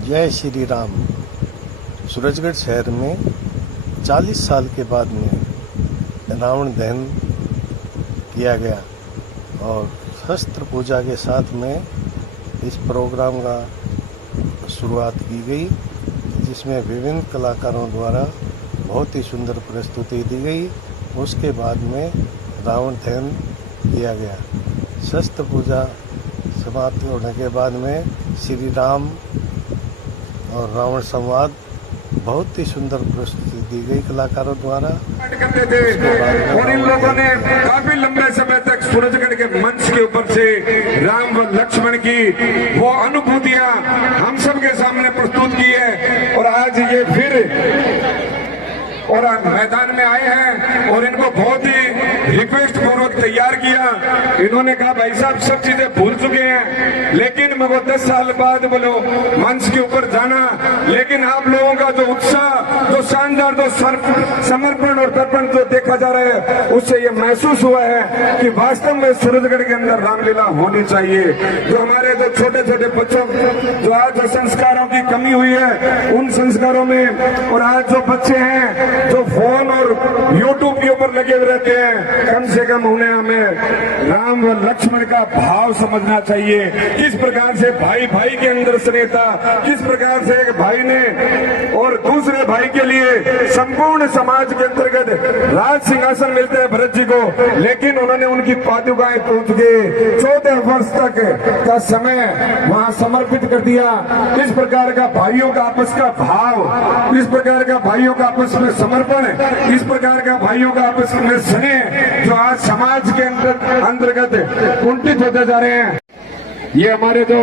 जय श्री राम। सूरजगढ़ शहर में 40 साल के बाद में रावण दहन किया गया और शस्त्र पूजा के साथ में इस प्रोग्राम का शुरुआत की गई, जिसमें विभिन्न कलाकारों द्वारा बहुत ही सुंदर प्रस्तुति दी गई। उसके बाद में रावण दहन किया गया। शस्त्र पूजा समाप्त होने के बाद में श्री राम और रावण संवाद बहुत ही सुंदर प्रस्तुति दी गई कलाकारों द्वारा। करते थे और इन लोगों ने काफी लंबे समय तक सूरजगढ़ के मंच के ऊपर से राम व लक्ष्मण की वो अनुभूतियां हम सब के सामने प्रस्तुत की है। और आज ये फिर और मैदान में आए हैं और इनको बहुत ही रिक्वेस्ट पूर्वक तैयार किया। इन्होंने कहा भाई साहब सब चीजें भूल चुके हैं, लेकिन मैं वो 10 साल बाद बोलो मंच के ऊपर जाना, लेकिन आप लोगों का जो उत्साह, जो शानदार, जो समर्पण और तर्पण जो देखा जा रहा है, उससे ये महसूस हुआ है कि वास्तव में सूरजगढ़ के अंदर रामलीला होनी चाहिए। जो हमारे जो छोटे छोटे बच्चों जो आज संस्कारों की कमी हुई है, उन संस्कारों में, और आज जो बच्चे हैं जो फोन और यूट्यूब के ऊपर लगे हुए रहते हैं, कम से कम उन्हें हमें राम व लक्ष्मण का भाव समझना चाहिए। किस प्रकार से भाई भाई के अंदर स्नेह था, किस प्रकार से एक भाई ने और दूसरे भाई के लिए संपूर्ण समाज के अंतर्गत राज सिंहासन मिलते हैं भरत जी को, लेकिन उन्होंने उनकी पादुकाएं पहुंच के 14 वर्ष तक का समय वहां समर्पित कर दिया। इस प्रकार का भाइयों का आपस का भाव, इस प्रकार का भाइयों का आपस में समर्पण, इस प्रकार का भाइयों का आपस में स्नेह जो आज समाज के अंतर्गत कुंठित होते जा रहे हैं। ये हमारे जो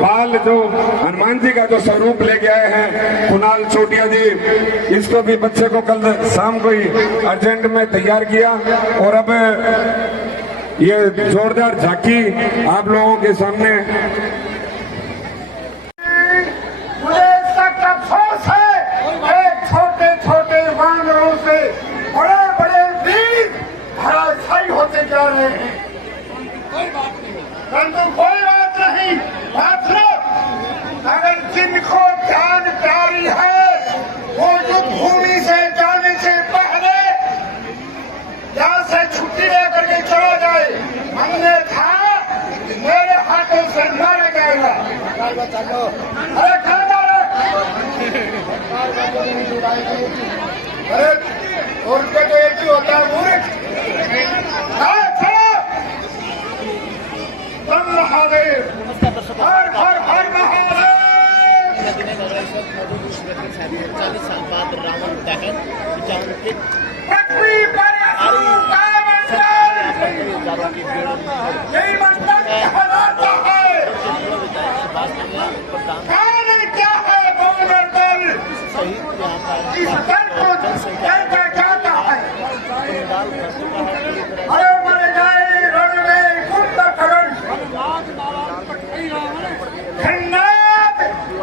बाल जो हनुमान जी का जो स्वरूप लेके आए हैं कुणाल चोटिया जी, इसको भी बच्चे को कल शाम को ही अर्जेंट में तैयार किया और अब ये जोरदार झांकी आप लोगों के सामने। मुझे सख्त अफसोस है छोटे छोटे वानरों से बड़े बड़े वीर धराशायी होते जा रहे हैं। परंतु कोई बात नहीं, बात लो, अगर जिनको जानकारी है वो युद्ध भूमि से जाने से पहले यहाँ से छुट्टी लेकर के चला जाए। हमने कहा मेरे हाथों से मारा जाएगा। अरे खाना अरे उनके तो एक ही होता है मूर्ख। महादेव, हर हर हर महादेव। 40 साल बाद रावण दहन पृथ्वी पर यही मंडल कहलाता है। क्या है गवर्नर दल, इस दल को कहता जाता है। अरे मरे जाए रण में कुंभकर्ण, खन्नाथ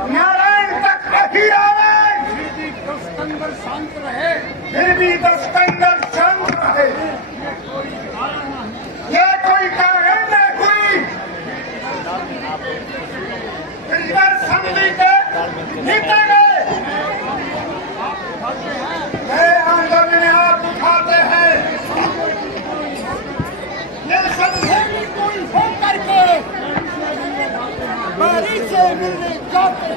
नारायण तक नहीं आवे, शांत रहे, फिर भी 10 कंदर शांत रहे। ये कोई कारण नहीं हुई, इधर समझी के जीते गए। ये आंदोलन आप उठाते हैं, ये समझे भी कोई हो करके बारी से मिलने जाते।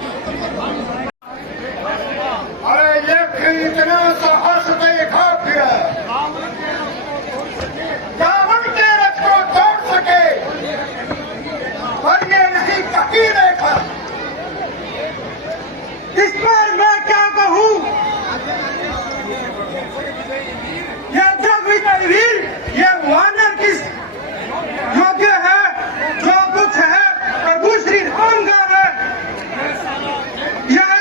अरे ये फिर इतना साहस देखा फिर रावण के रथ को तोड़ सके, पर ये नहीं कभी देखा। इस पर मैं क्या कहूँ, ये जग वीर, ये वानर किस योग्य है जो कुछ है प्रभु श्री राम का है। यह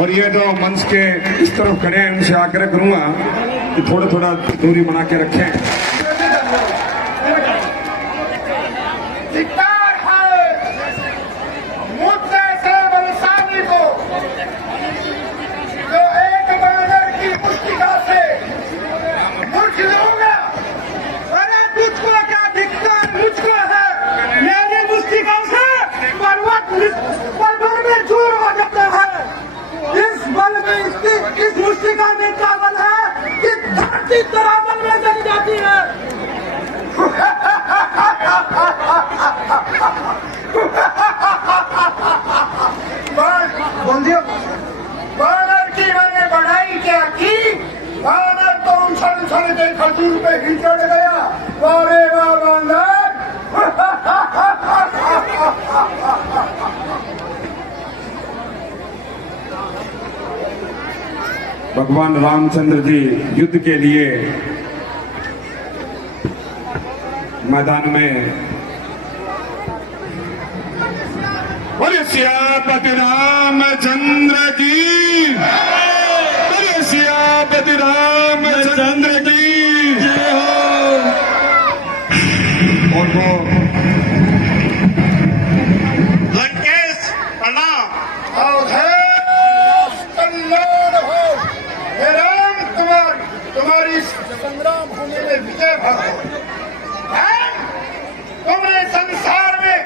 और ये जो मंच के इस तरफ खड़े हैं उनसे आग्रह करूंगा कि थोड़ा थोड़ा दूरी बना के रखें। धिक्कार है मुझसे से बलशाली को जो एक बानर की मुष्टिका से मुझ लूंगा। अरे तुझको क्या धिक्कार मुझको है, मेरी मुष्टिका से पर्वत में चूर हो जाता है। इस बल में इस मुष्टिका में क्या बल है कि धरती तरावल में चली जाती है। बानर की मैंने बढ़ाई क्या की, बानर तो उछल उछल के खजूर पे ही चढ़ गया। अरे वाह बानर। भगवान रामचंद्र जी युद्ध के लिए मैदान में बोले सियापति रामचंद्र की, बोले सियापति रामचंद्र की जय हो। और वो लंकेश प्रणाम कल्याण हो। हे राम तुम्हारी संग्राम भूमि में विजय भाव। तुमने संसार में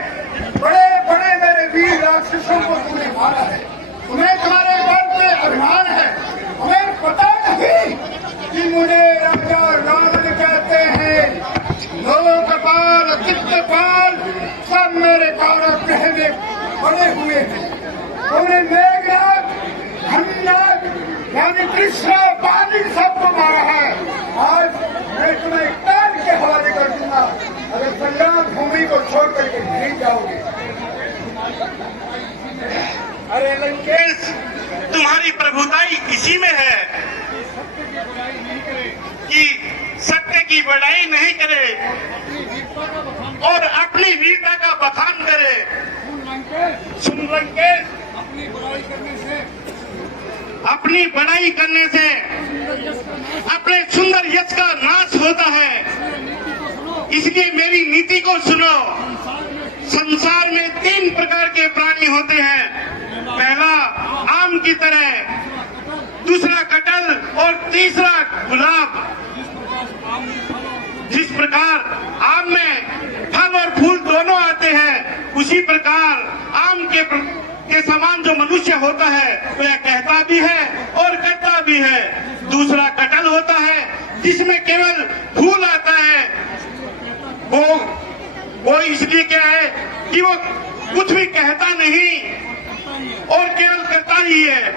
बड़े बड़े मेरे वीर राक्षसों को तुमने मारा है। तुम्हें तुम्हारे बल पे अभिमान है। तुम्हें पता नहीं कि मुझे राजा रावण कहते हैं। लोकपाल चित्रपाल सब मेरे कौरव कहने बने हुए हैं। तुमने मेघनाथ धन्यनाथ यानी कृष्ण पाली सबको मारा है। आज मैं तुम्हें काल के हवाले कर दूंगा अगर संग्राम भूमि को छोड़ करके नहीं जाओगे। अरे लंकेश, तुम्हारी प्रभुताई इसी में है कि सत्य की बड़ाई नहीं करे और अपनी वीरता का बखान करे। सुन लंकेश, अपनी बड़ाई करने से अपने सुंदर यश का नाश होता है। इसलिए मेरी नीति को सुनो। संसार में 3 प्रकार के प्राणी होते हैं। पहला आम की तरह, दूसरा कटहल और तीसरा गुलाब। जिस प्रकार आम में फल और फूल दोनों आते हैं, उसी प्रकार आम के समान जो मनुष्य होता है वह कहता भी है और करता भी है। दूसरा कटहल होता है जिसमें केवल फूल आता है। वो इसलिए क्या है कि वो कुछ भी कहता नहीं और केवल करता ही है।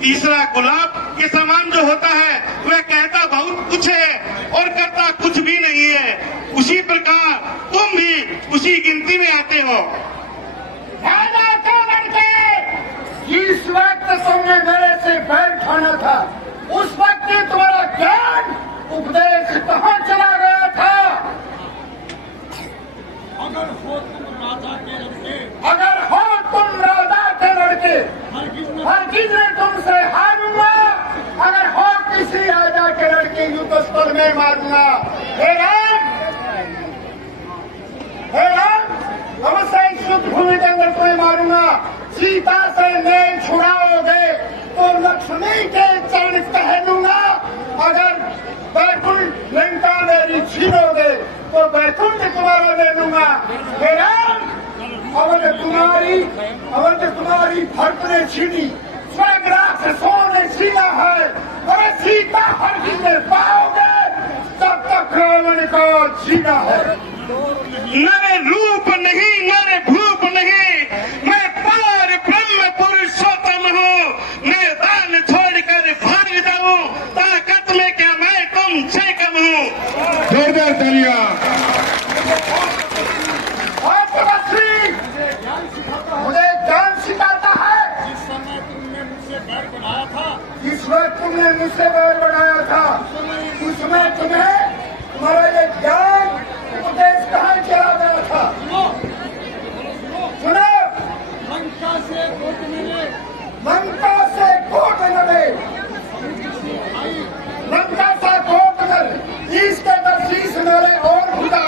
तीसरा गुलाब के समान जो होता है वह कहता बहुत कुछ है और करता कुछ भी नहीं है। उसी प्रकार तुम भी उसी गिनती में आते हो। जिस वक्त तुमने मेरे से बैर खाना था उस वक्त तुम्हारा ज्ञान उपदेश कहाँ चला गया था। अगर हो तुम राजा के लड़के हरगिज मैं तुमसे हारूंगा। अगर हो किसी राजा के लड़के युद्ध स्थल में मारूंगा। हे राम अवश्य इस युद्ध भूमि के अंदर तुम्हें मारूंगा। सीता से मेल छुड़ाओगे तो लक्ष्मी के चरण पहनूंगा। अगर बैकुंठ लंका मेरी छीनोगे तो बैकुंठ तुम्हारा ले लूंगा। हे राम अवध तुम्हारी भक्त ने छीनी, स्वर्ग राक्षसों ने छीना है। अरे सीता हर में पाओगे तब तक रावण को जीना है। मेरे रूप नहीं, मेरे भूप नहीं, मैं पार ब्रह्म पुरुषोत्तम हूँ। मैदान छोड़कर भाग जाऊं, ताकत में क्या मैं तुमसे कम हूँ। जोरदार तालियां। मुझे ज्ञान सिखाता है। जिस वक्त तुमने मुझसे बैर बढ़ाया था उसमें तुम्हारा ये ज्ञान उपदेश कहाँ चला गया था। सुनो, लंका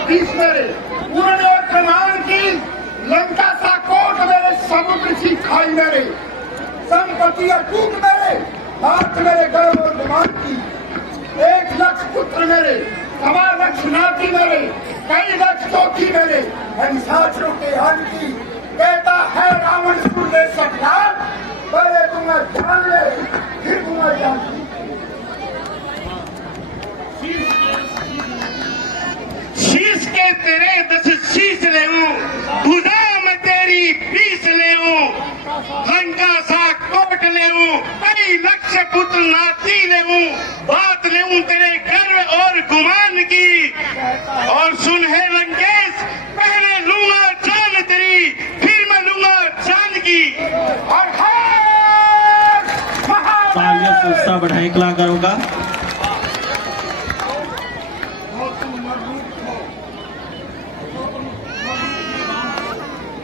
शीश मेरे, उन्होंने कमान की लंका सा कोट मेरे, समुद्र सी खाई मेरे, संपत्ति अटूट मेरे, हाथ मेरे गर्व और गुमान की, 1 लाख पुत्र मेरे, 1.25 लाख नाती मेरे, कई लाख चौथी मेरे, हिंसाचरों के हाथ की, कहता है रावण सुन ले सकलाल, पहले तुम्हें जान ले फिर तुम्हें जान। शीश के तेरे 10 शीश ले भुजा में तेरी 20 ले लंका सा कोट ले कई लक्ष पुत्र नाती ले बात ले तेरे गर्व और गुमान की। और सुन है लंकेश, पहले लूंगा जान तेरी, फिर मैं लूंगा जान की। और तालियों से उत्साह बढ़ाएं कलाकारों का।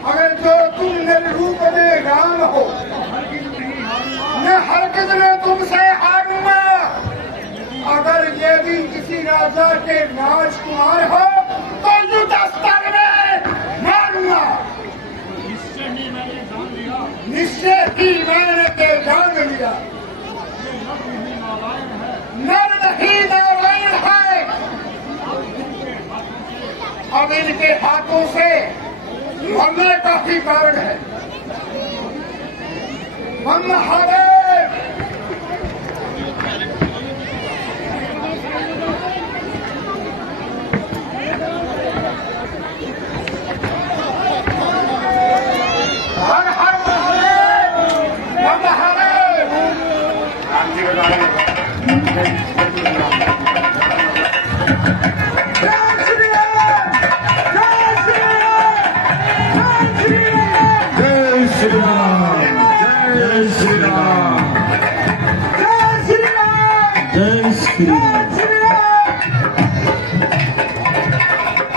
अगर जो तुम मेरे रूप में राम हो, मैं हरगिज में तुमसे हारूंगा। अगर ये भी किसी राजा के राजकुमार हो तो युद्ध में मारूंगा। निश्चय ही मैंने के जान लिया, नर नहीं नारायण है। अब इनके हाथों से मरने का भी कारण है। हम महादेव हर हर महादेव, हम महादेव।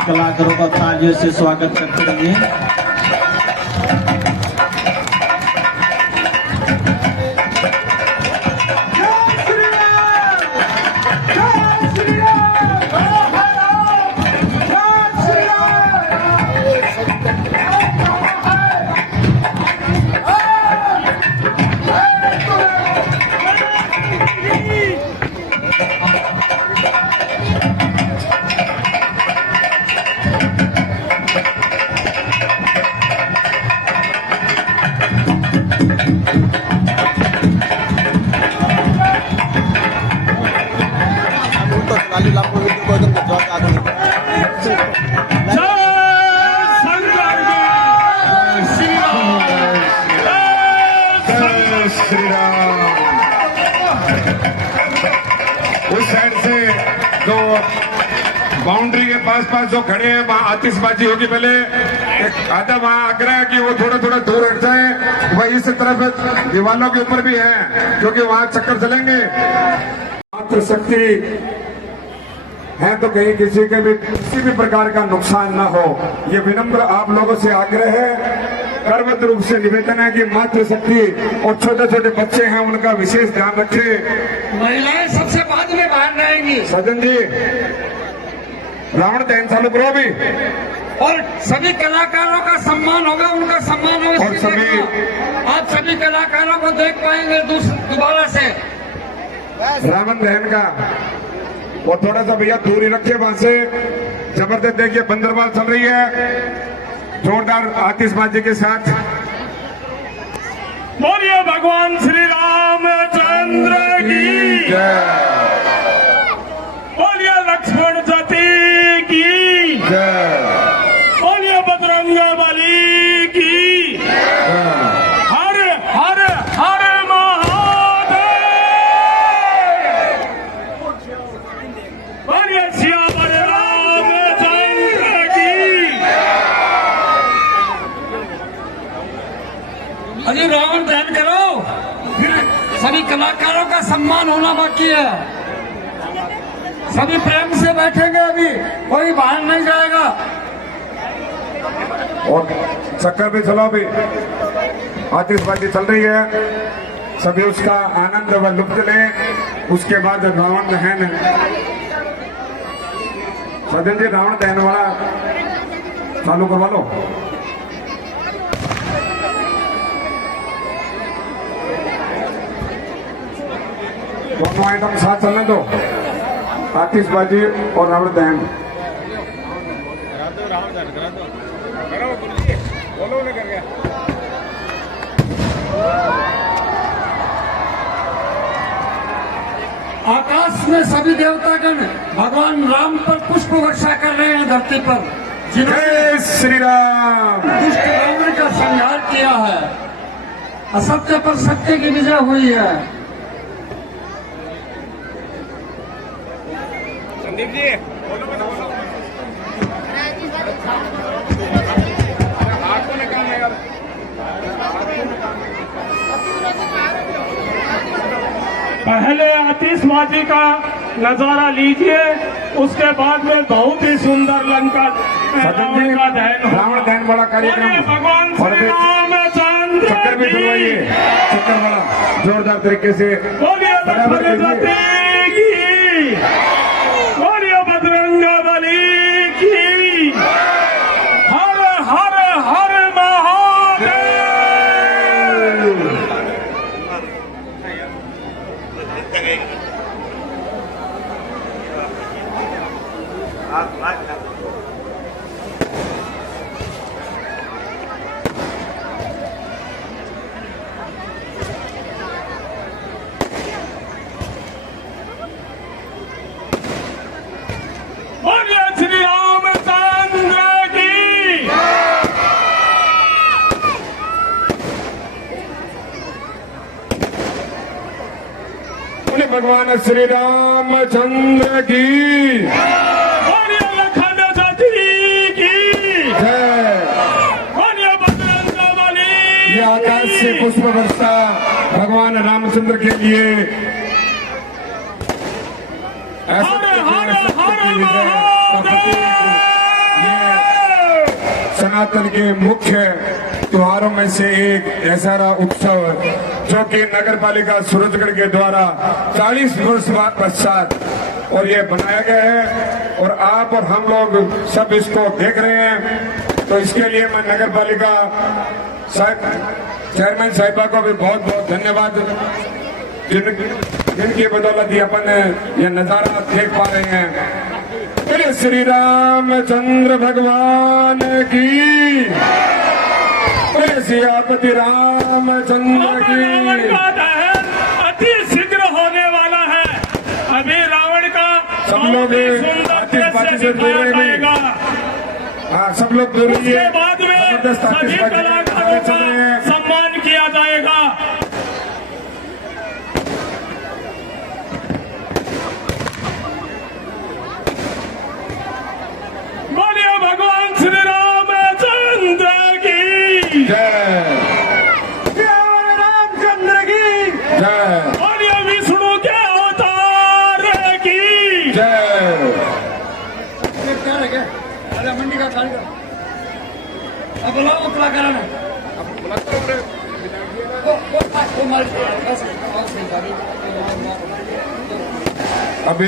कलाकारों का तालियों से स्वागत करते रहिए। उस साइड से जो बाउंड्री के पास जो खड़े हैं वहाँ आतिशबाजी होगी। पहले एक आधा वहाँ आग्रह कि वो थोड़ा थोड़ा दूर हट जाए। वही इस तरफ दीवालों के ऊपर भी है क्योंकि वहाँ चक्कर चलेंगे। मात्र शक्ति है तो कहीं किसी के भी किसी भी प्रकार का नुकसान ना हो, ये विनम्र आप लोगों से आग्रह है। करबद्ध रूप से निवेदन है कि मातृ शक्ति और छोटे छोटे बच्चे हैं उनका विशेष ध्यान रखें। महिलाएं सबसे बाद में बाहर रहेंगी। सजन जी रावण दहन चालू करो अभी। और सभी कलाकारों का सम्मान होगा, उनका सम्मान होगा। और सभी आप सभी कलाकारों को देख पाएंगे दोबारा से रावण दहन का। वो थोड़ा सा भैया दूरी रखिए वहां से। जबरदस्त देखिए बंदरबाल चल रही है जोरदार आतिशबाजी के साथ। बोलिए भगवान श्री रामचंद्र की जय, बोलिए लक्ष्मण सती की जय, बोलिए बजरंग बली की। हर हर हर महादेव। बोलिए श्याम रामचंद्र की। अजी रावण दहन करो। सभी कलाकारों का सम्मान होना बाकी है। सभी प्रेम से बैठेंगे, अभी कोई बाहर नहीं जाएगा। और चक्कर भी चलो अभी। आतिशबाजी चल रही है, सभी उसका आनंद व लुत्फ लें। उसके बाद रावण दहन सदन जी रावण दहन वाला चालू करवा लो। दोनों आइटम साथ चलने दो, आतिशबाजी और रावण दहन। आकाश में सभी देवतागण भगवान राम पर पुष्प वर्षा कर रहे हैं धरती पर, जिन्होंने जय श्री राम। दुष्ट रावण का संहार किया है। असत्य पर सत्य की विजय हुई है। संदीप जी पहले आतिशबाजी का नजारा लीजिए, उसके बाद में बहुत ही सुंदर लंका रावण का दहन रावण दहन वाला कार्यक्रम भगवान और श्री रामचंद्र चक्कर भी चलवाइए, चक्कर वाला जोरदार तरीके से बोलिए बजरंगबली की, बोलिए बजरंगबली की। हर हर हर महादेव। बोलिए श्री रामचंद्र की। बोले भगवान श्री रामचंद्र की बोलिए लखन जी की। जय। बोलिए बजरंगबली। ये आकाश से पुष्प वर्षा भगवान रामचंद्र के लिए ऐसा हर हर हर सनातन के मुख्य त्योहारों में से एक दशहरा उत्सव, जो कि नगर पालिका सूरजगढ़ के द्वारा 40 वर्ष बाद पश्चात और ये बनाया गया है और आप और हम लोग सब इसको देख रहे हैं। तो इसके लिए मैं नगर पालिका चेयरमैन साहिबा को भी बहुत बहुत धन्यवाद, जिनकी बदौलत ये अपन ये नजारा देख पा रहे हैं। बोले श्री रामचंद्र भगवान की, बोले सियापति रामचंद्र की। रावण का दहन अति शीघ्र होने वाला है। अभी रावण का सब लोग आतिशबाजी से दूर रहेंगे। हाँ, सब लोग दूर रहिए। उसके बाद में जबरदस्त सभी आतिशबाजी कलाकारों चल रहे हैं। का सम्मान किया जाएगा। बोलिए भगवान श्री रामचंद्र की। जय। रामचंद्र की। जय। बोलिए विष्णु के अवतार की। जय। क्या रह गया? अरे मंडी का कारीगर। अब बुलाओ कलाकारों ने। वो मालिक अभी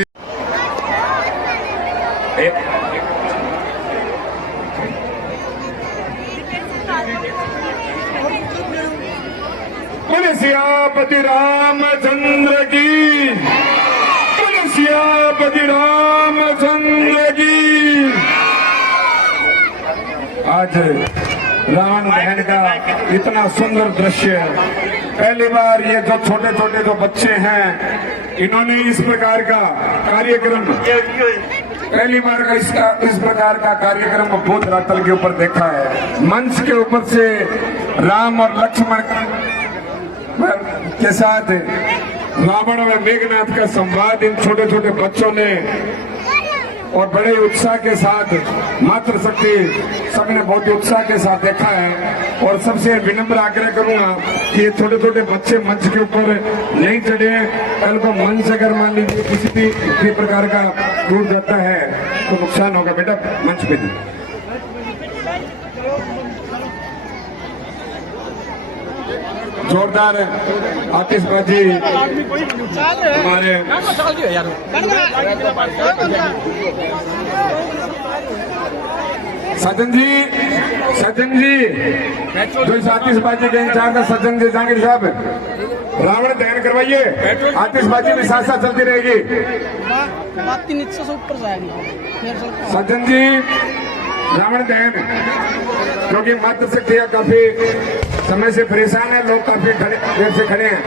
बोले सियापति रामचंद्र की, बोले सियापति रामचंद्र की। आज रावण दहन का इतना सुंदर दृश्य, पहली बार ये जो छोटे छोटे जो बच्चे हैं, इन्होंने इस प्रकार का कार्यक्रम पहली बार का इस प्रकार का कार्यक्रम भूत रातल के ऊपर देखा है। मंच के ऊपर से राम और लक्ष्मण के साथ रावण और मेघनाथ का संवाद इन छोटे छोटे बच्चों ने और बड़े उत्साह के साथ मातृशक्ति सबने बहुत ही उत्साह के साथ देखा है। और सबसे विनम्र आग्रह करूंगा कि ये छोटे छोटे बच्चे मंच के ऊपर नहीं चढ़े। कल को मंच अगर मान लीजिए किसी प्रकार का टूट जाता है तो नुकसान होगा। बेटा मंच पे दी। जोरदार आतिशबाजी हमारे सज्जन जी जो इस आतिशबाजी के इंचार्ज है सज्जन जी जहांगीर साहब, रावण दहन करवाइए। आतिशबाजी भी साथ साथ चलती रहेगी। सज्जन जी रावण दहन, क्योंकि मात्र शक्ति काफी समय से परेशान है, लोग काफी देर से खड़े हैं।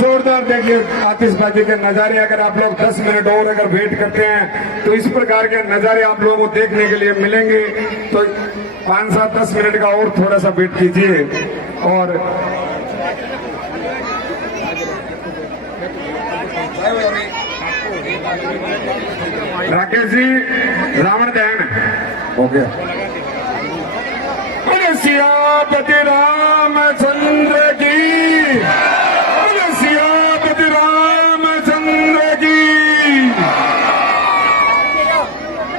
जोरदार देखिए आतिशबाजी के नजारे। अगर आप लोग 10 मिनट और अगर वेट करते हैं तो इस प्रकार के नजारे आप लोगों को देखने के लिए मिलेंगे। तो 5-7-10 मिनट का और थोड़ा सा वेट कीजिए। और राकेश जी रावण दहन हो गया। सियापति रामचंद्र की, सियापति रामचंद्र की।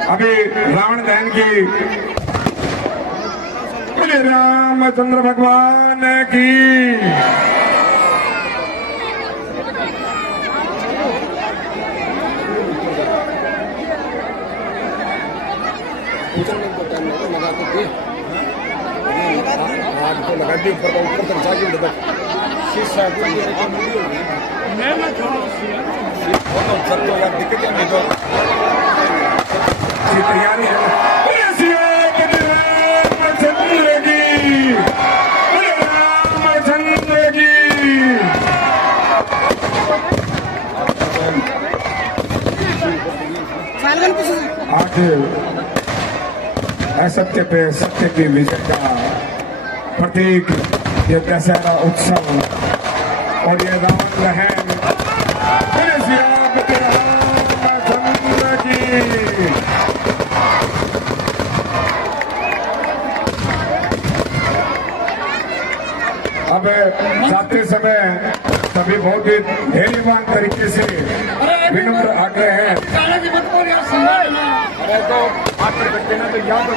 अभी रावण दहन की रामचंद्र भगवान की। लगा दी ऊपर तक जाके दिक्कत तो तैयारी है। रामचंद्र की, रामचंद्र की। आज असत्य पे सत्य की विजय का प्रतीक ये दशहरा उत्सव और ये रावण दहन रामचंद्र की। अब जाते समय सभी बहुत ही धैर्यवान तरीके से विनम्र आग्रह है। तो बात करते ना तो यहाँ तो